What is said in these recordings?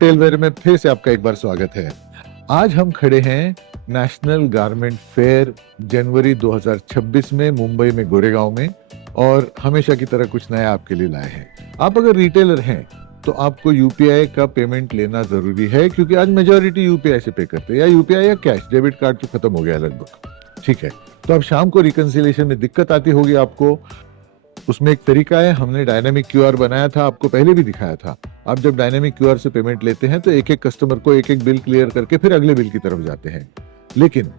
टेलवेयर में फिर से आपका एक बार स्वागत है। आज हम खड़े हैं नेशनल गारमेंट फेयर जनवरी 2026 में मुंबई में गोरेगांव में, और हमेशा की तरह कुछ नया आपके लिए लाए हैं। आप अगर रिटेलर हैं तो आपको यूपीआई का पेमेंट लेना जरूरी है, क्योंकि आज मेजॉरिटी यूपीआई से पे करते हैं, या यूपीआई या कैश। डेबिट कार्ड तो खत्म हो गया लगभग, ठीक है। तो अब शाम को रिकंसिलिएशन में दिक्कत आती होगी आपको। उसमें एक तरीका है, हमने डायनामिक क्यूआर बनाया था, आपको पहले भी दिखाया था। आप जब डायनामिक क्यूआर से पेमेंट लेते हैं तो एक एक कस्टमर को एक एक बिल क्लियर करके फिर अगले बिल की तरफ जाते हैं, लेकिन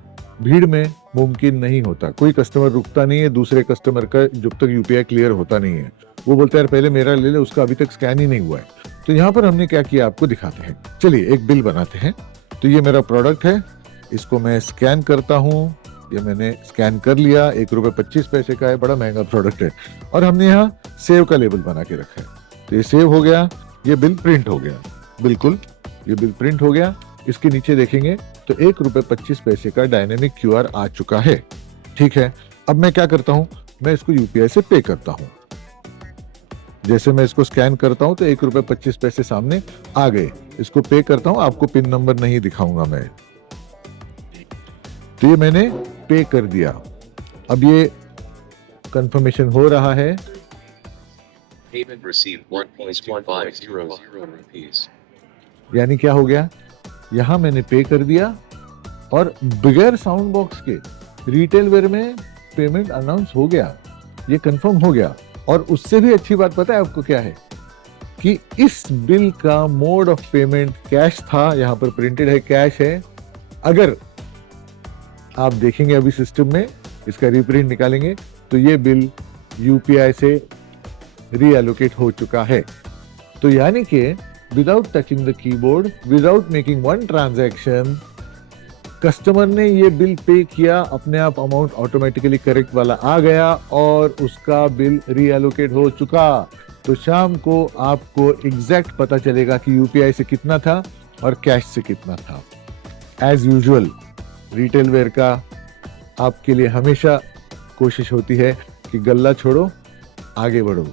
भीड़ में मुमकिन नहीं होता। कोई कस्टमर रुकता नहीं है दूसरे कस्टमर का जब तक यूपीआई क्लियर होता नहीं है। वो बोलते हैं यार पहले मेरा ले ले, उसका अभी तक स्कैन ही नहीं हुआ है। तो यहाँ पर हमने क्या किया आपको दिखाते हैं। चलिए एक बिल बनाते हैं। तो ये मेरा प्रोडक्ट है, इसको मैं स्कैन करता हूँ। ये मैंने स्कैन कर लिया, ₹1.25 का है, बड़ा महंगा प्रोडक्ट है। और हमने यहाँ सेव का लेबल बना के रखा है। तो ये सेव हो गया, ये बिल प्रिंट हो गया। बिल्कुल, ये बिल प्रिंट हो गया। इसके नीचे देखेंगे तो ₹1.25 का डायनेमिक क्यूआर आ चुका है, ठीक है। अब मैं क्या करता हूँ, मैं इसको यूपीआई से पे करता हूँ। जैसे मैं इसको स्कैन करता हूँ तो ₹1.25 सामने आ गए। इसको पे करता हूँ, आपको पिन नंबर नहीं दिखाऊंगा मैं। तो ये मैंने पे कर दिया। अब ये कंफर्मेशन हो रहा है। Payment received 1.1500 rupees. यानी क्या हो गया, यहां मैंने पे कर दिया और बगैर साउंड बॉक्स के रिटेल वेयर में पेमेंट अनाउंस हो गया, ये कंफर्म हो गया। और उससे भी अच्छी बात पता है आपको क्या है, कि इस बिल का मोड ऑफ पेमेंट कैश था। यहां पर प्रिंटेड है, कैश है। अगर आप देखेंगे अभी सिस्टम में, इसका रीप्रिंट निकालेंगे तो ये बिल यूपीआई से रीएलोकेट हो चुका है। तो यानी कि without touching the keyboard, without making one transaction, customer ने ये बिल पे किया, अपने आप अमाउंट ऑटोमेटिकली करेक्ट वाला आ गया और उसका बिल रीएलोकेट हो चुका। तो शाम को आपको एग्जैक्ट पता चलेगा कि यूपीआई से कितना था और कैश से कितना था। एज यूजुअल रिटेल वेयर का आपके लिए हमेशा कोशिश होती है कि गल्ला छोड़ो, आगे बढ़ो।